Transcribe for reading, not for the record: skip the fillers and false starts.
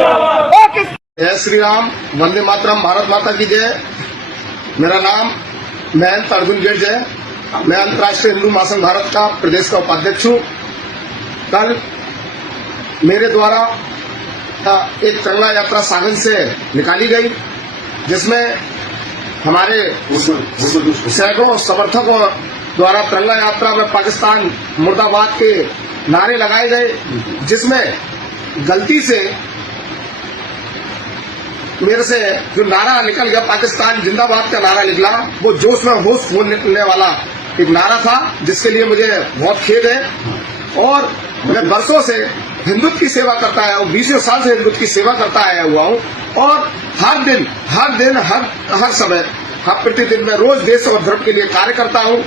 जय श्री राम, वंदे मातरम, भारत माता की जय। मेरा नाम महंत अर्जुन गिरज है। मैं अंतर्राष्ट्रीय हिंदू महासंघ भारत का प्रदेश का उपाध्यक्ष हूँ। कल मेरे द्वारा एक तिरंगा यात्रा सागंज से निकाली गई, जिसमें हमारे सैकड़ों समर्थकों द्वारा तिरंगा यात्रा में पाकिस्तान मुर्दाबाद के नारे लगाए गए, जिसमें गलती से मेरे से जो नारा निकल गया, पाकिस्तान जिंदाबाद का नारा निकला, वो जोश में होश खो निकलने वाला एक नारा था, जिसके लिए मुझे बहुत खेद है। और मैं बरसों से हिंदुत्व की सेवा करता आया हूँ, 20 साल से हिंदुत्व की सेवा करता आया हुआ हूँ, और हर दिन हर समय हर प्रतिदिन मैं रोज देश और धर्म के लिए कार्य करता हूँ।